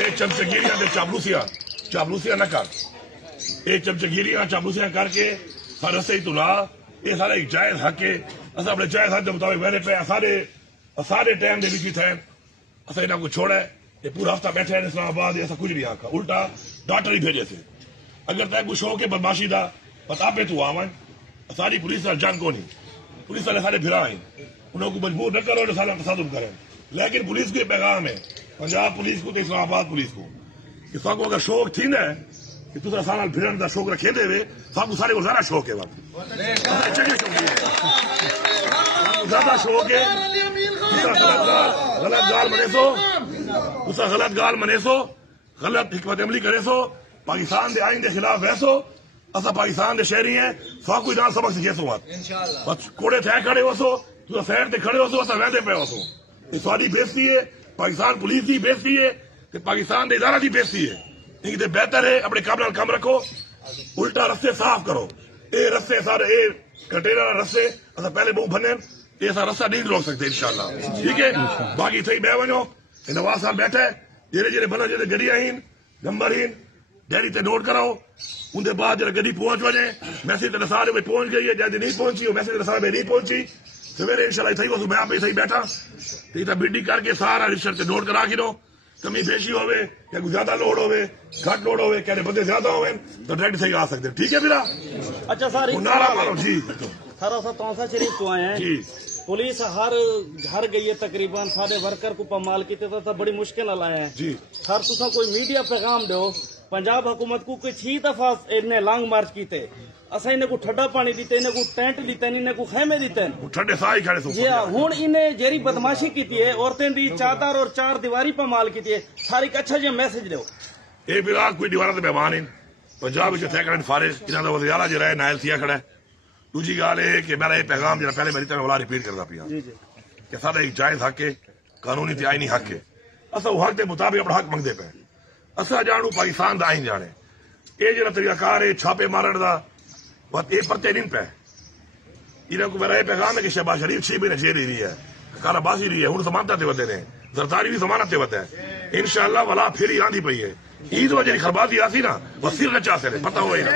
یہ چمچگیریاں چاپلوسیاں نہ کر، یہ چمچگیریاں چاپلوسیاں کر کے سارے رستے ہی تلا، یہ سارا ایک جائز حق ہے، اصل اپنے جائز حق کے مطابق ویلے پہ سارے ٹائم دے بھی تھے، اصل انہوں کو چھوڑا ہے، یہ پورا ہفتہ بیٹھے ہیں اسلام آباد، ایسا کچھ نہیں آکھا، الٹا ڈاکٹر ہی بھیجے تھے۔ اگر تے کچھ شوق ہے بدماشی دا پتا پہ تو آون، ساری پولیس کا جنگ کو نہیں، پولیس والے سارے بھرا ہیں، انہوں کو مجبور نہ کرو جو سارا تصادم کریں، لیکن پولیس کے پیغام ہے پنجاب پولیس کو تو اسلام آباد پولیس کو کہ سب کو اگر شوق تھی نا کہ تصا سال پھرن کا شوق رکھے دے سب کو سارے کو زیادہ شوق ہے زیادہ شوق ہے، غلط گال منے سو تصا غلط گال منے سو غلط حکمت عملی کرے سو پاکستان دے آئین دے خلاف ویسو اصا پاکستان دے شہری ہیں سب کوئی نال سبق سکھے سو بس کوڑے تھے کھڑے ہو سو تصا سائڈ تے کھڑے ہو سو اصا ویندے پے ہو سو، یہ ساری بےزتی ہے، پاکستان پولیس کی بےزتی ہے، پاکستان دے ادارہ کی بےزتی ہے، لیکن بہتر ہے اپنے کام نال کام رکھو، الٹا رستے صاف کرو، اے رستے سارے اے کنٹینر رستے اصا پہلے منہ بھنے یہ سارا رستہ نہیں روک سکتے انشاءاللہ، ٹھیک ہے باقی تھی بہ ونو نواز صاحب بیٹھے جہے جہے بنا جہاں گڈی آئیں نمبر ہی ڈیری تے نوٹ کراؤ، اندر بعد جب گڈی پہنچ وجے میسج دسا دے پہنچ گئی ہے جہاں نہیں پہنچی وہ میسج دسا میں نہیں پہنچی سویرے انشاءاللہ تھی وہ میں آپ ہی بیٹھا تو میٹنگ کر کے سارا رجسٹر تے نوٹ کرا کے دو، کمی بیشی ہوئے یا کوئی زیادہ لوڈ ہوئے گھٹ لوڈ ہوئے کہنے بندے زیادہ ہوئے تو ڈائریکٹ صحیح آ سکتے، ٹھیک ہے میرا اچھا سر نعرہ مارو جی سر اسا تونسا شریف تو آئے ہیں جی پولیس ہر گھر گئی ہے تقریباً سارے ورکر کو پمال کیتے تو بڑی مشکل لائے ہیں جی سر تسا کوئی میڈیا پیغام دو پنجاب حکومت کو کوئی 6 دفعہ انہیں لانگ مارچ کیتے اسا انہیں کو ٹھڈا پانی دیتے انہیں کو ٹینٹ دیتے انہیں کو خیمے دیتے ٹھنڈے سا ہی کھڑے سو جی ہوں انہیں جیری بدماشی کیتی ہے عورتیں دی چادر اور 4 دیواری پمال کیتی ہے ساری اچھا جی میسج دو یہ فلحال کوئی دیوارہ تے مہمان ہیں پنجاب تھے کھڑے فارغ انہوں کا وزیر اعلیٰ جو رہے نائل سیا کھڑا ہے، دوسری گال یہ کہ میرا یہ پیغام جا پہلے میری طرح والا ریپیٹ کرتا پیا کہ سارا ایک جائز حق ہے، قانونی تے آئینی حق ہے، اصا وہ حق کے مطابق اپنا حق منگتے پے، اصا جانو پاکستان دا آئین جانے یہ جڑا طریقہ کار ہے چھاپے مارن دا یہ پتے نہیں پہ انہوں کو میرا یہ پیغام ہے کہ شہباز شریف 6 مہینے جیل ہی رہی ہے، کارا باز ہی رہی ہے، ہوں ضمانت تے ودے نے زرداری بھی ضمانت تے ودا ہے انشاءاللہ والا پھر ہی آندھی پئی ہے عید وجہ خربازی آسی نا بس سر نچا سے پتہ ہوئی نا